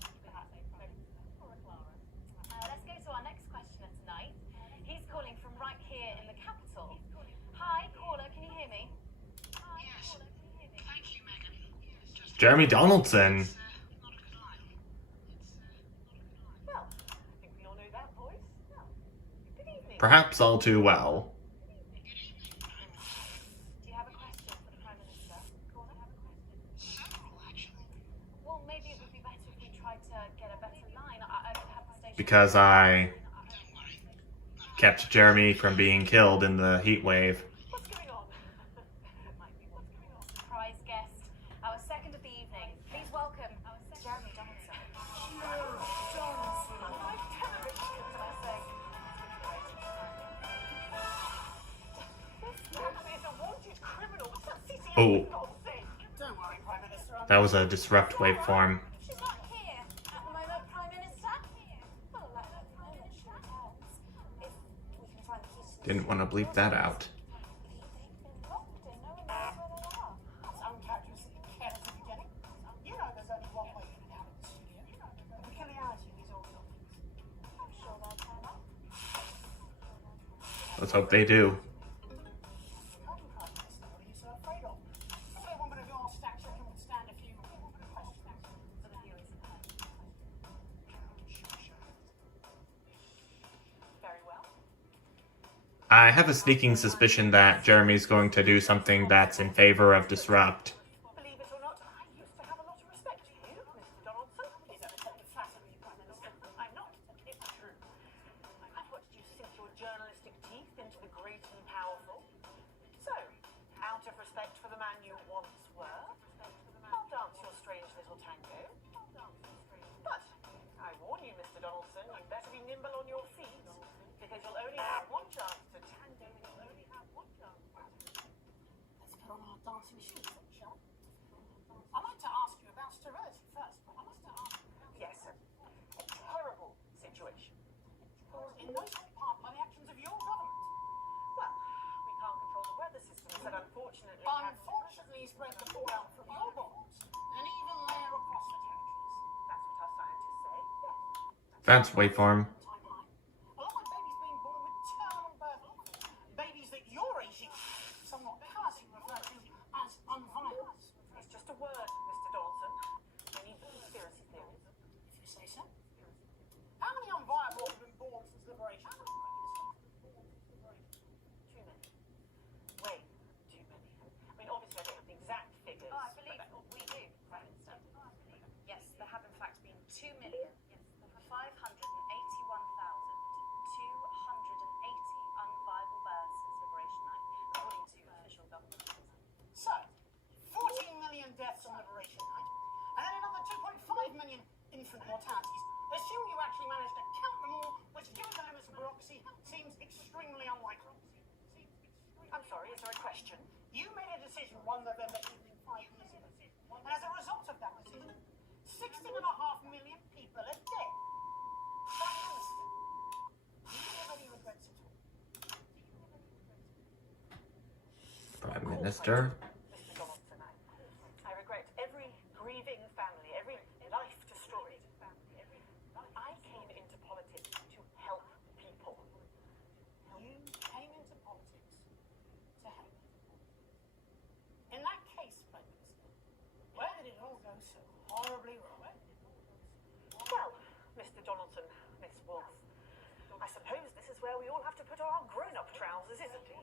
Let's go to our next questioner tonight. He's calling from right here in the capital. Hi, caller, can you hear me? Yes. Thank you, Megan. Just Jeremy Donaldson. not a good line. Well, I think we all know that voice. Well, good evening. Perhaps all too well. Do you have a question for the Prime Minister? Caller? Several, actually. Well, maybe it would be better if we tried to get a better line. I could have the station... Because I Don't worry. kept Jeremy from being killed in the heat wave. What's going on? Might be what's going on. Surprise guest, our second of the evening. Please welcome Jeremy Donaldson. Live television, can I say? This man is a wanted criminal. What's that CCA Oh. nonsense? Don't worry, Prime Minister. I'm That was a disrupt waveform. She's not here at the moment, Prime Minister. Well, let the Prime Minister returns. If we can find the keys to the Didn't want to bleep that out. been locked and no one knows where they are. That's uncharacteristically careless at the beginning. You know there's only one way in and out of the studio. The peculiarity of these old buildings. I'm sure they'll turn up. Let's hope they do. Curtain cry, Mister. What are you so afraid of? Hopefully a woman of your stature can withstand a few questions for the viewers at home. Very well. I have a sneaking suspicion that Jeremy's going to do something that's in favor of Disrupt. Believe it or not, I used to have a lot of respect for you, Mr. Donaldson. Please don't attempt to flatter me, Prime Minister. I'm not. It's true. I've watched you sink your journalistic teeth into the great and powerful. So, out of respect for the man you once were, I'll dance your strange little tango. But, I warn you, Mr. Donaldson, you better be nimble on your feet, because you'll only have one chance to tango. You'll only have one chance. Let's put on our dancing shoes, shall we? I'd like to ask you about sterility first, but I must ask. Yes, sir. A terrible situation. Caused in no small part by the actions of your government. Well, we can't control the weather systems, but unfortunately... Unfortunately, spread the fallout from your bombs an even layer across the territories. That's what our scientists say. Yes. That's waveform. Timeline. Along with babies being born with terminal birth defects, babies that your regime somewhat casually refer to as unviable. It's just a word, Mr. Donaldson. We need the conspiracy theories. If you say so. How many unviable have been born since liberation? Too many. Way too many. I mean, obviously I don't have the exact figures. Oh, I believe we do, Prime Minister. Yes, there have in fact been 2,581,280 unviable births since Liberation Night, according to official government figures. So, 14 million deaths on Liberation Night, and then another 2.5 million infant mortalities. Assume you actually managed to count them all, which, given the limits of bureaucracy, seems extremely unlikely. I'm sorry, is there a question? You made a decision 1 November evening 5 years ago, and as a result of that decision, 16.5 million people are dead. Prime Minister, do you have any regrets at all? Prime Minister. Mr. Donaldson, I regret every grieving family, every life destroyed. I came into politics to help people. You came into politics to help. In that case, Prime Minister, where did it all go so horribly wrong? Well, Mr. Donaldson, Miss Wolf, I suppose this is where we all have to put our grown-up trousers, isn't it?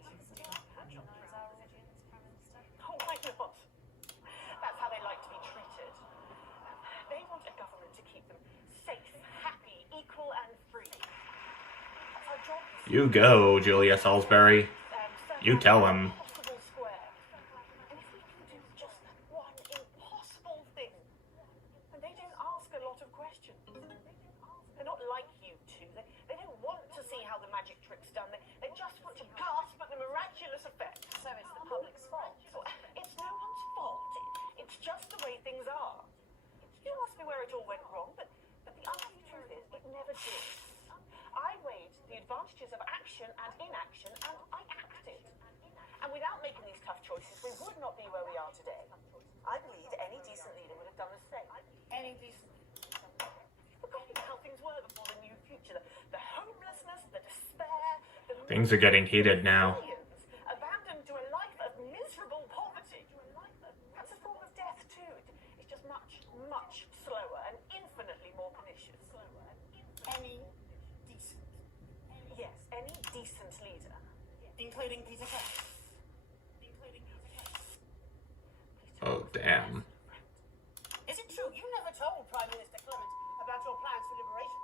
Oh, why not? That's how they like to be treated. They want a government to keep them safe, happy, equal, and free. That's our job. You go, Julia Salisbury. You tell him. Impossible square. And if we can do just that one impossible thing, then they don't ask a lot of questions. They're not like you two. They don't want to see how the magic trick's done. They just want to gasp at the miraculous effect. So it's the public's fault. It's no one's fault. It's just the way things are. You ask me where it all went wrong, but the honest truth is it never did. I weighed the advantages of action and inaction, and I acted. And without making these tough choices, we would not be where we are today. I believe any decent leader would have done the same. Any decent leader. Forgotten how things were before the new future. The homelessness, the despair, the Things are getting heated now. millions abandoned to a life of miserable poverty. That's a form of death too. It's just much, much slower and infinitely more pernicious. Any decent. Yes, any decent leader. Including Peter Clement. Oh, damn. Is it true you never told Prime Minister Clement about your plans for liberation?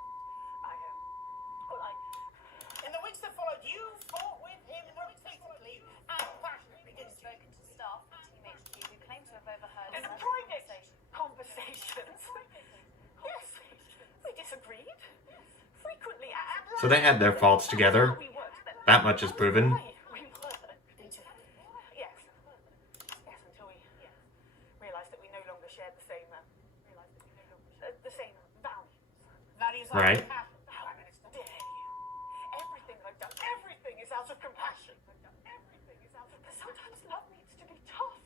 In the weeks that followed, you fought with him repeatedly and passionately. We've spoken to staff at Team HQ who claim to have overheard In several private conversations. conversations. Yes, we disagreed. Frequently, and So they had their faults together. we worked. That much is proven. We worked. Yes. Yes, until we realised that we no longer shared the same values. Values Right. like compassion. How dare you? Everything I've done, everything is out of compassion. But sometimes love needs to be tough.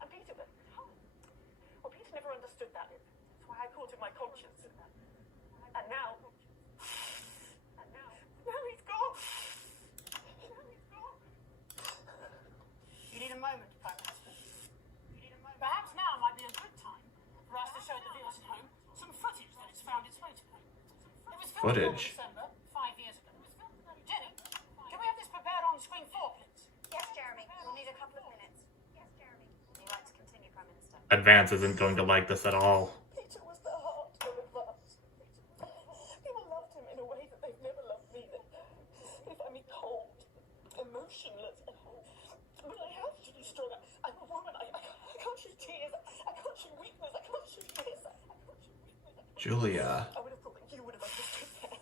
And Peter never understood that. That's why I called him my conscience. And now he's gone. footage. December, 5 years ago. Jenny, can we have this prepared on screen 4, please? Yes, Jeremy. We'll need a couple of minutes. Yes, Jeremy. Would you like to continue, Prime Minister? Advance isn't going to like this at all. Peter was the heart of advance. People loved him in a way that they've never loved me. If I mean cold, emotionless. But I have to be strong. I'm a woman. I can't show tears. I can't show weakness. I can't show this. I can't show weakness. Julia. I would have thought that you would have understood that.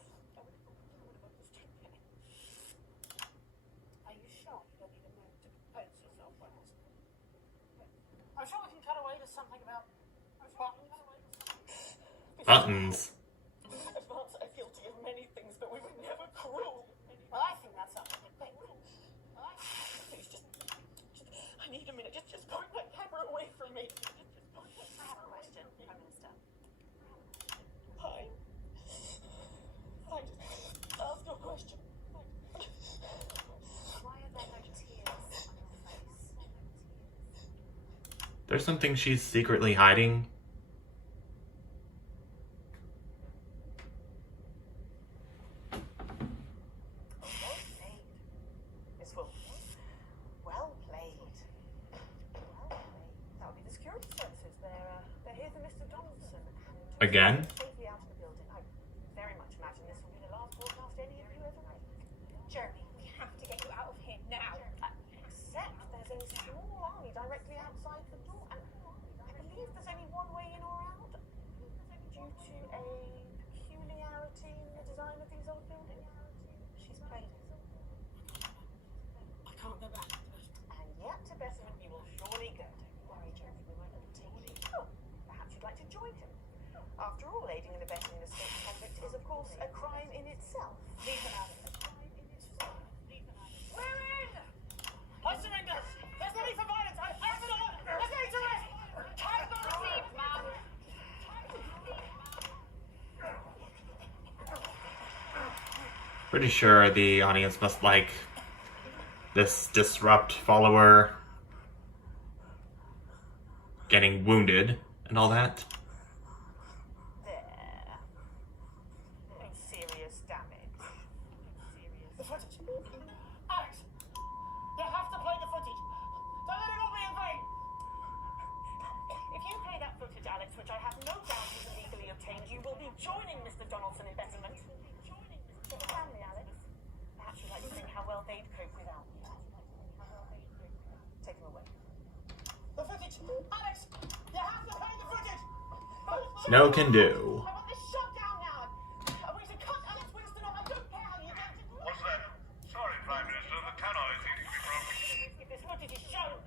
Are you sure you don't need a minute to compose yourself like this? I'm sure we can cut away to something about buttons. Buttons. Advance are guilty of many things, but we were never cruel. Well, I think that's something. Please, I need a minute. Just point that camera away from me. I have a question, Prime Minister. Fine. Just ask your question. Why are there no tears on your face? There's something she's secretly hiding. Well played, Miss Wilson. Well played. Well played. That would be the security services. They're here for Mr. Donaldson. Again? Safely out of the building. I very much imagine this will be the last broadcast any of you ever make. Jeremy, we have to get you out of here now. Except there's a small army directly outside the door, and I believe there's only one way in or out. Due to a peculiarity in the design of these old buildings. She's played it. I can't go back. And yet to Bessemer you will surely go. Don't worry, Jeremy, we won't let him take you. Oh, perhaps you'd like to join him. After all, aiding and abetting an escaped convict is, of course, a crime in itself. Leave them out of it. We're in! I surrender! There's no need for violence! I have it all! There's no need to rest! Time to receive, ma'am! Pretty sure the audience must like this disrupt follower getting wounded and all that. There. No serious damage. The footage. Alex! You have to play the footage! Don't let it all be in vain! If you play that footage, Alex, which I have no doubt is illegally obtained, you will be joining Mr. Donaldson in betterment. To the family, Alex. Perhaps you'd like to think how well they'd cope without you. Take him away. The footage! Alex! You have to play the footage! No can do. I want this shut down now. I want you to cut Alex Winston off. I don't care how you do it. What's that? Sorry, Prime Minister, the cannon seems to be broken. If this footage is shown.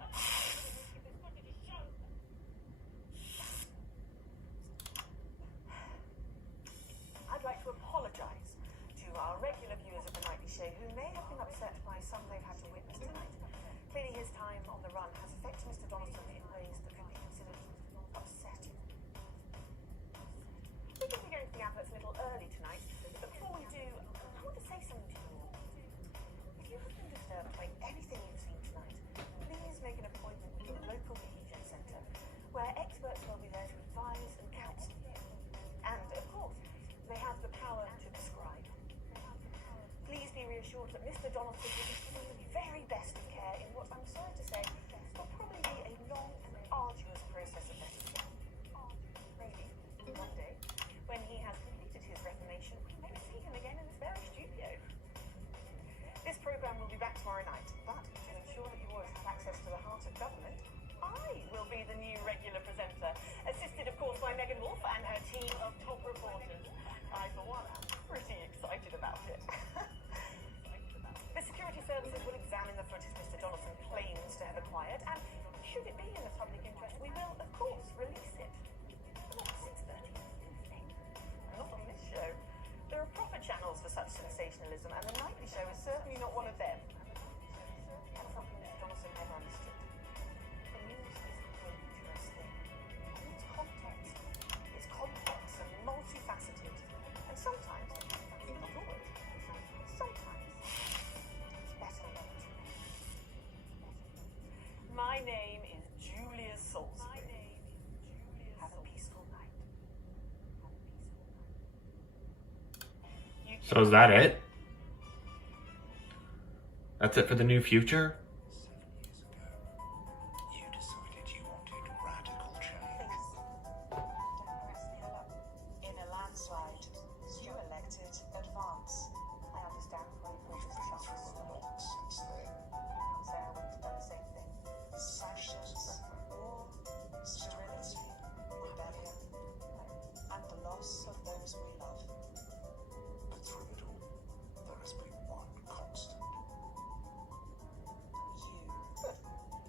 I'd like to apologise to our regular viewers of the Nightly Show who may have been upset by some they've had to witness tonight. Clearly his time on the run has affected Mr. Donaldson in ways that could be considered upsetting. We're going to be going to the adverts a little early tonight, but before we do, I want to say something to you all. If you have been disturbed by anything you've seen tonight, please make an appointment with your local media centre, where experts will be there to advise and counsel you. And, of course, they have the power to prescribe. Please be reassured that Mr. Donaldson will be given the very best of care in what I'm sorry to say will probably be a long and arduous process of medicine. Maybe, one day, when he has completed his reformation, we may see him again in this very studio. This programme will be back tomorrow night, but to ensure that you always have access to the heart of government, I will be the new regular presenter, assisted, of course, by Megan Wolf and her team of top reporters. I, for one, am pretty excited about it. The security services will examine the footage Mr. Donaldson claims to have acquired, and should it be in the public interest, we will, of course, release it. But not at 6:30 in the evening. Not on this show. There are proper channels for such sensationalism, and the Nightly Show is certainly not one of them. That's something Mr. Donaldson never understood. The news is a dangerous thing. It's context. It's complex and multifaceted. And sometimes, not always, sometimes, it's better not to know. My name is Julia Salisbury. Have a peaceful night. Have a peaceful night. So is that it? That's it for the new future? 7 years ago, you decided you wanted radical change. In a landslide, you elected advance. I understand why you feel this trust. Since then, Can't say I wouldn't have done the same thing. Sanctions, war, sterility, rebellion, and the loss of those we love. but through it all, there has been one constant.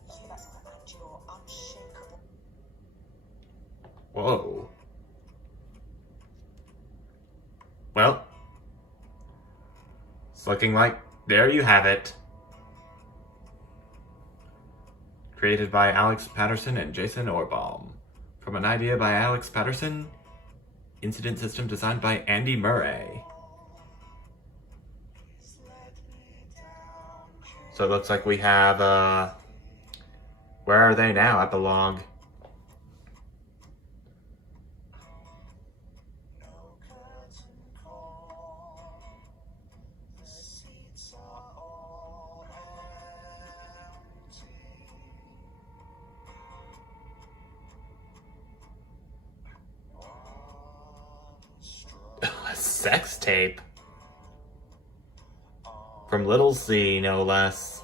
You and your unshakable. Whoa. Well, it's looking like there you have it. Created by Alex Patterson and Jason Orbaum. From an idea by Alex Patterson, incident system designed by Andy Murray. So it looks like we have, where are they now? Epilogue. A sex tape. From Little C, no less.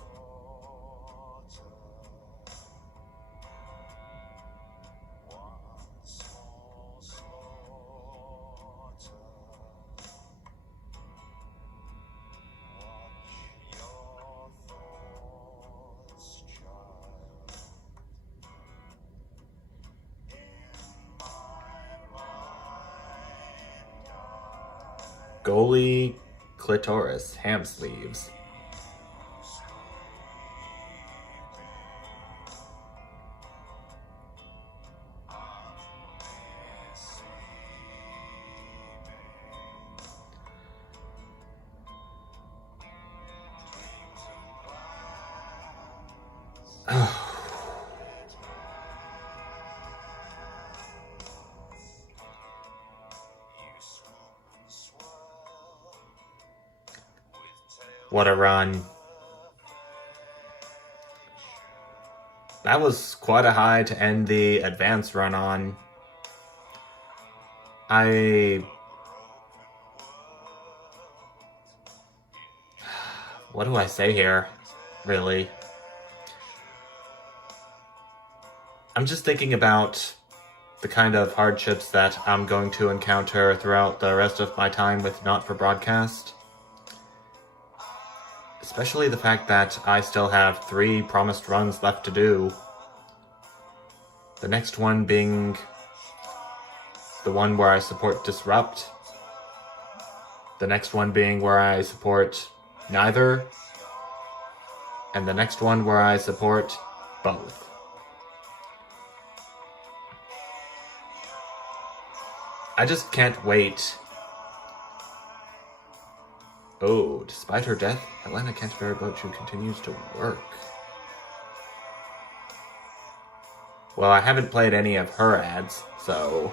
Goalie clitoris, ham sleeves. What a run. That was quite a high to end the advance run on. What do I say here, really? I'm just thinking about the kind of hardships that I'm going to encounter throughout the rest of my time with Not For Broadcast. Especially the fact that I still have 3 promised runs left to do. The next one being the one where I support Disrupt. The next one being where I support neither. And the next one where I support both. I just can't wait. Oh, despite her death, Helena Canterbury Boatshue continues to work. Well, I haven't played any of her ads, so...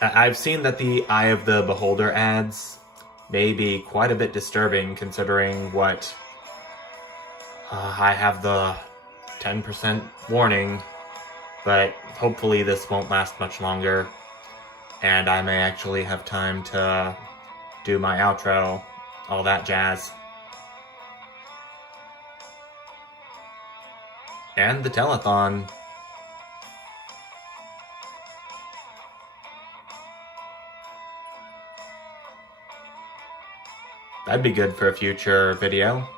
I've seen that the Eye of the Beholder ads may be quite a bit disturbing considering what... I have the 10% warning, but hopefully this won't last much longer, and I may actually have time to do my outro, all that jazz. And the telethon. That'd be good for a future video.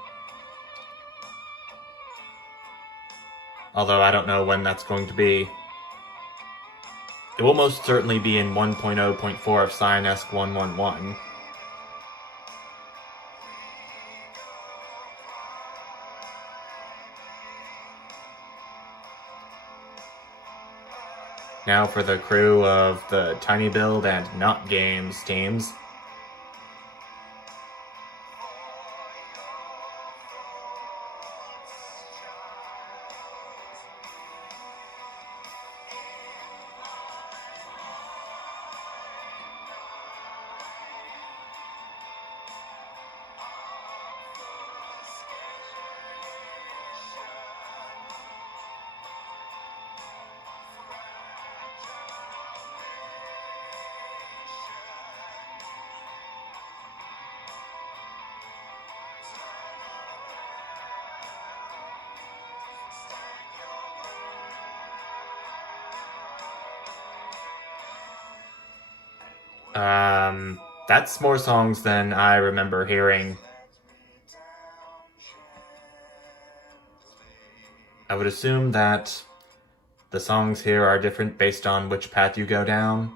Although I don't know when that's going to be. It will most certainly be in 1.0.4 of Cyan-esque 111. Now for the crew of the Tiny Build and Not Games teams. That's more songs than I remember hearing. I would assume that the songs here are different based on which path you go down.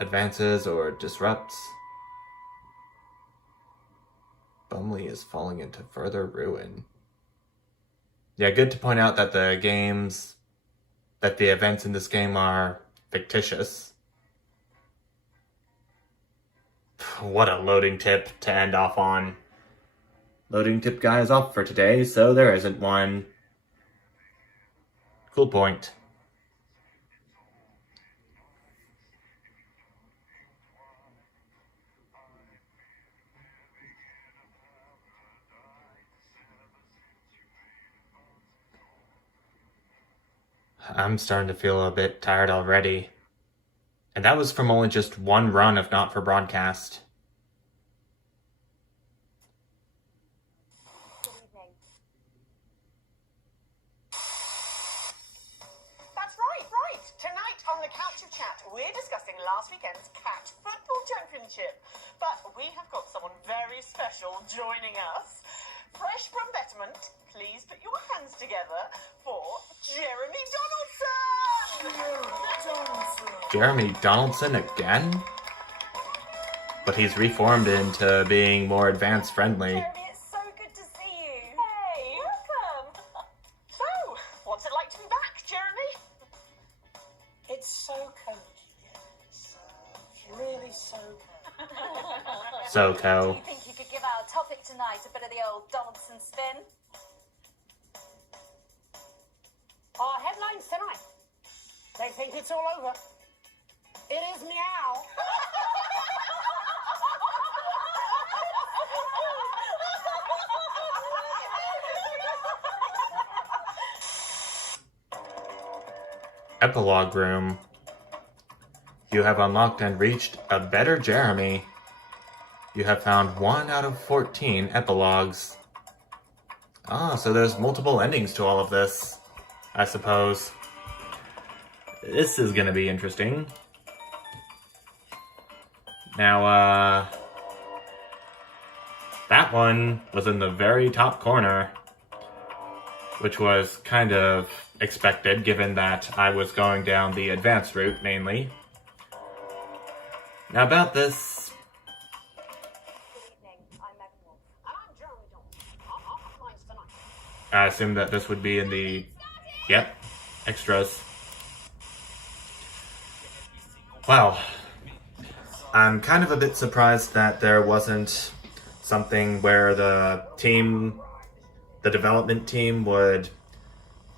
Advances or disrupts. Bumley is falling into further ruin. Yeah, good to point out that the events in this game are fictitious. What a loading tip to end off on. Loading tip guy is off for today, so there isn't one. Cool point. I'm starting to feel a bit tired already. And that was from only just one run of Not for Broadcast. Good evening. That's right. Tonight on the Couch of Chat, we're discussing last weekend's Cat Football Championship. But we have got someone very special joining us. Fresh from Betterment, please put your hands together for Jeremy Donaldson! Jeremy Donaldson again? But he's reformed into being more advanced friendly. Jeremy, it's so good to see you. Hey, welcome. So, what's it like to be back, Jeremy? It's so cozy. It's really so cozy. So, Do Co. you think you could give our topic tonight a bit of the old Donaldson spin? Our headlines tonight. They think it's all over. It is meow. Epilogue Room. You have unlocked and reached a better Jeremy. You have found 1 out of 14 epilogues. Ah, so there's multiple endings to all of this, I suppose. This is gonna be interesting. Now, that one was in the very top corner, which was kind of expected given that I was going down the advanced route mainly. Now about this, Good evening. I'm Megan Wolf. And I'm Jeremy Donaldson. Our headlines tonight. I assumed that this would be in the, yep, extras. Wow. I'm kind of a bit surprised that there wasn't something where the development team would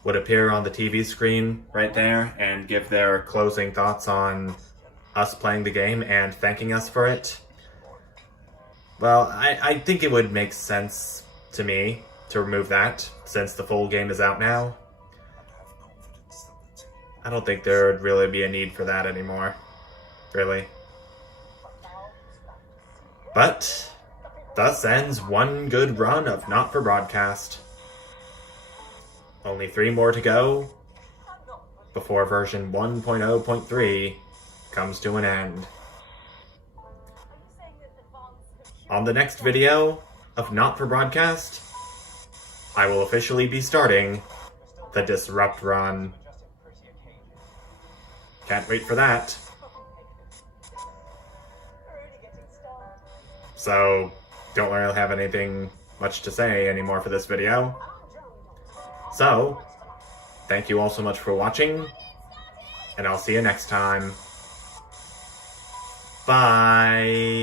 appear on the TV screen right there and give their closing thoughts on us playing the game and thanking us for it. Well, I think it would make sense to me to remove that since the full game is out now. I don't think there would really be a need for that anymore. Really. But thus ends one good run of Not for Broadcast. Only 3 more to go before version 1.0.3 comes to an end. On the next video of Not for Broadcast, I will officially be starting the Disrupt run. Can't wait for that. So, don't really have anything much to say anymore for this video. So, thank you all so much for watching, and I'll see you next time. Bye!